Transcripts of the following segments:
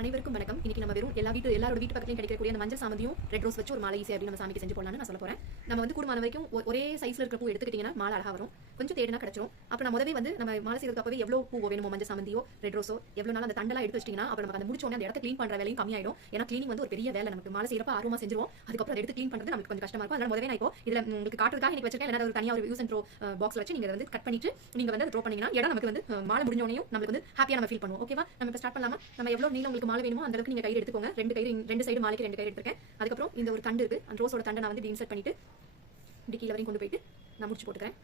அனைவருக்கும் வணக்கம். இன்னைக்கு நம்ம வெறும் எல்லாரோட வீட்டு பக்கத்துலயும் கிடைக்கக்கூடிய அந்த மஞ்சள் சாமந்தியும் ரெட் ரோஸ் வச்சு ஒரு மாலை ஈஸியா எப்படி நம்ம சாமிக்கு செஞ்சு போடலாம்னு நான் சொல்ல போறேன். நம்ம வந்து கூடுமான வரைக்கும் ஒரே சைஸ்ல இருக்க பூ எடுத்துக்கிட்டீங்கன்னா மாலை அழகா வரும். கொஞ்சம் தேடினா கிடைச்சிரும். அப்ப நான் முதவே வந்து நம்ம மாலை செய்யறதுக்கு அப்பவே எவ்வளவு பூ வேணுமோ மஞ்சள் சாமந்தியோ ரெட் ரோஸோ எவ்வளவு நாள் அந்த தண்டெல்லாம் எடுத்து வச்சிட்டீங்கன்னா அப்ப நமக்கு அந்த முடிச்ச உடனே அந்த இடத்த க்ளீன் பண்ற வேலையும் கம்மியாயிடும். ஏன்னா க்ளீனிங் வந்து ஒரு பெரிய வேலை. நமக்கு மாலை செய்யறப்ப ஆர்வமா செஞ்சிருவோம். அதுக்கப்புறம் அதை எடுத்து க்ளீன் பண்றது நமக்கு கொஞ்சம் கஷ்டமா இருக்கும். அதனால முதவே நான் இப்போ இதுல உங்களுக்கு காட்டுறதுக்காக இன்னைக்கு வச்சிருக்கேன். இல்ல ஒரு தனியா ஒரு யூஸ் அண்ட் த்ரோ பாக்ஸ்ல வச்சு நீங்க வந்து கட் பண்ணிட்டு நீங்க வந்து த்ரோ பண்ணீங்கன்னா இடம் நமக்கு வந்து மாலை முடிஞ்சோனையும் நமக்கு வந்து ஹாப்பியா நம்ம ஃபீல் பண்ணுவோம். ஓகேவா? நம்ம இப்ப ஸ்டார்ட் பண்ணலாமா? நம்ம எவ்வளவு நீளம் உங்களுக்கு மாலை வேணுமோ அந்த அளவுக்கு நீங்க கயிறு எடுத்துக்கோங்க. ரெண்டு சைடு மாலைக்கு 2 கயிறு எடுத்துக்கேன். அதுக்கப்புறம் இந்த ஒரு தண்டு இருக்கு. அந்த ரோஸோட தண்டை நான் வந்து இன்சர்ட் பண்ணிட்டு இப்படி கீழ வரையும் கொண்டு போயிட்டு நான் முடிச்சு போட்டுக்கிறேன்.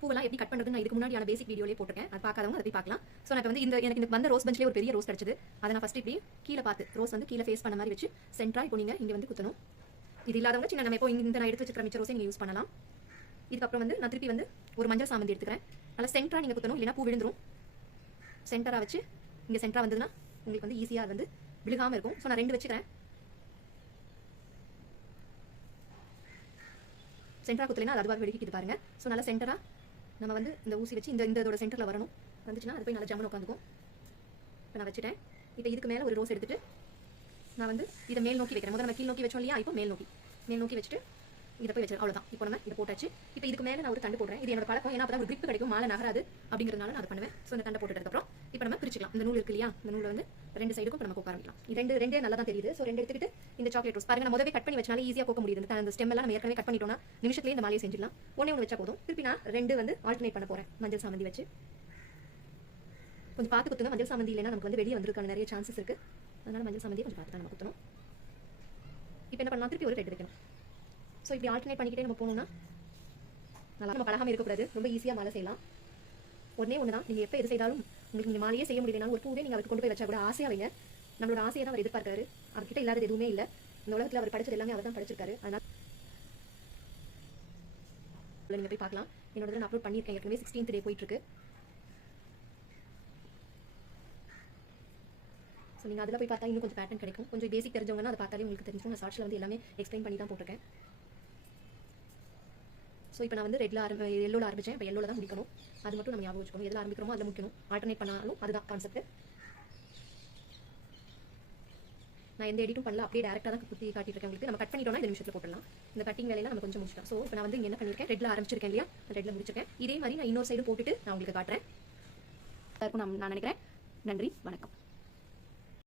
பூவெல்லாம் எப்படி கட் பண்றது நான் இதுக்கு முன்னாடியான பேசிக் வீடியோலயே போட்டுருக்கேன். அது பார்க்காதவங்க அதை போய் பார்க்கலாம். ஸோ நான் வந்து எனக்கு இந்த வந்த ரோஸ் பஞ்ச்லேயே ஒரு பெரிய ரோஸ் கிடைச்சது. அதை நான் ஃபர்ஸ்ட் இப்படி கீழே பார்த்து ரோஸ் வந்து கீழே ஃபேஸ் பண்ண மாதிரி வச்சு சென்ட்ரா இப்போ நீங்க இங்க வந்து குத்தணும். இது இல்லாதவங்க சின்ன நம்ம இப்போ இந்த நான் எடுத்து வச்சுக்கிற மிச்ச ரோஸை நீங்க யூஸ் பண்ணலாம். இதுக்கப்புறம் வந்து நான் திருப்பி வந்து ஒரு மஞ்சள் சாமந்தி எடுத்துக்கிறேன். நல்லா சென்டரா நீங்க குத்தணும், இல்லைன்னா பூ விழுந்துரும். சென்டரா வச்சு இங்க சென்டரா வந்ததுன்னா உங்களுக்கு வந்து ஈஸியா வந்து விழுகாம இருக்கும். ஸோ நான் 2 வச்சுக்கிறேன். சென்டரா குத்தலைன்னா அது அதுவாக வெடிக்கிது பாருங்க. ஸோ நல்லா சென்டரா நம்ம வந்து இந்த ஊசி வச்சு இதோட சென்டர்ல வரணும். வந்துச்சுன்னா அது போய் நல்லா ஜம்முன்னு உட்காந்துக்கும். இப்போ நான் வச்சுட்டேன். இப்போ இதுக்கு மேலே ஒரு ரோஸ் எடுத்துட்டு நான் வந்து இதை மேல் நோக்கி வைக்கிறேன். முதல்ல நம்ம கீழ் நோக்கி வச்சோம் இல்லையா? இப்போ மேல் நோக்கி வச்சுட்டு இதை போய் வச்சு அவ்வளோதான். இப்போ நம்ம இதை போட்டாச்சு. இப்போ இதுக்கு மேலே நான் ஒரு தண்டு போடுறேன். இது என்னோட பழக்கம். ஏன்னா அப்பதான் ஒரு grip கிடைக்கும், மாலை நகராது அப்படிங்கிறதுனால நான் அதை பண்ணுவேன். ஸோ இந்த தண்டை போட்டுட்டதுக்கப்புறம் இப்போ நம்ம பிரிச்சுக்கலாம். இந்த நூல் இருக்கு இல்லையா? இந்த நூல் வந்து 2 சைடுக்கும் இப்போ நம்ம கோக்க ஆரம்பிக்கலாம். ரெண்டே நல்லா தான் தெரியுது. ஸோ 2 எடுத்துக்கிட்டு இந்த சாக்லேட் ரோஸ் பாருங்க, நான் முதவே கட் பண்ணி வச்சாலே ஈஸியாக கோக்க முடியுது. அந்த ஸ்டெம் எல்லாம் நம்ம ஏற்கனவே கட் பண்ணிட்டோம்னா நிமிஷத்துலேயே இந்த மாலையை செஞ்சிடலாம். ஒன்று வச்சா போதும். திருப்பி நான் 2 வந்து ஆல்டர்னேட் பண்ண போறேன். மஞ்சள் சாமந்தி வச்சு கொஞ்சம் பார்த்து குத்துங்க. மஞ்சள் சாமந்தி இல்லைன்னா நமக்கு வந்து வெளியே வந்திருக்கான நிறைய சான்சஸ் இருக்கு. அதனால மஞ்சள் சாமந்தியை கொஞ்சம் பார்த்து தான் நம்ம குத்தணும். இப்போ என்ன பண்ணலாம்? திருப்பி ஒரு ரெட் வைக்கணும். ஸோ இப்படி ஆல்டர்னேட் பண்ணிக்கிட்டே நம்ம போகணும்னா நல்லா நம்ம பழகாம இருக்கக்கூடாது. ரொம்ப ஈஸியாக மாலை செய்யலாம். ஒன்னே ஒன்று தான். நீங்கள் எப்போ எது செய்தாலும் உங்களுக்கு நீங்கள் மாலையே செய்ய முடியலனாலும் ஒரு பூவே நீங்கள் அவருக்கு கொண்டு போய் வச்சா கூட ஆசையாக வைங்க. நம்மளோட ஆசையை தான் அவர் எதிர்பார்க்காரு. அவர்கிட்ட இல்லாதது எதுவுமே இல்லை. இந்த உலகத்தில் அவர் படிச்சது எல்லாமே அவர் தான் படிச்சிருக்காரு. அதனால் நீங்கள் போய் பார்க்கலாம். என்னோட நான் அப்லோட் பண்ணியிருக்கேன். ஏற்கனவே 16th டே போயிட்டு இருக்கு. ஸோ நீங்கள் அதில் போய் பார்த்தா இன்னும் கொஞ்சம் பேட்டர்ன் கிடைக்கும். கொஞ்சம் பேசிக் தெரிஞ்சவங்கன்னா அதை பார்த்தாலே உங்களுக்கு தெரிஞ்சுக்கும். நான் ஷார்ட்ஸில் வந்து எல்லாமே எக்ஸ்பிளைன் பண்ணி தான் போட்டிருக்கேன். ஸோ இப்போ நான் வந்து எல்லோவில் ஆரம்பிச்சேன். இப்போ எல்லோவில் தான் முடிக்கணும். அது மட்டும் நம்ம ஞாபகம் வச்சுக்கணும். எதில் ஆரம்பிக்கிறோமோ அதில் முடிக்கணும். ஆல்டர்னேட் பண்ணாலும் அதுதான் கான்செப்ட். நான் எந்த எடிட்டும் பண்ணல, அப்படியே டேரக்டாக தான் குத்தி காட்டிட்டு உங்களுக்கு. நம்ம கட் பண்ணிட்டோம்னா இந்த நிமிஷத்தில் போட்டுடலாம். இந்த கட்டிங் வேலையெல்லாம் நம்ம கொஞ்சம் முடிச்சிட்டோம். ஸோ இப்போ நான் வந்து என்ன பண்ணியிருக்கேன், ரெட்டில் ஆரம்பிச்சிருக்கேன் இல்லையா? ரெட்டில் முடிச்சிருக்கேன். இதே மாதிரி நான் இன்னொரு சைடு போட்டுட்டு நான் உங்களுக்கு காட்டுறேன். நான் நினைக்கிறேன். நன்றி, வணக்கம்.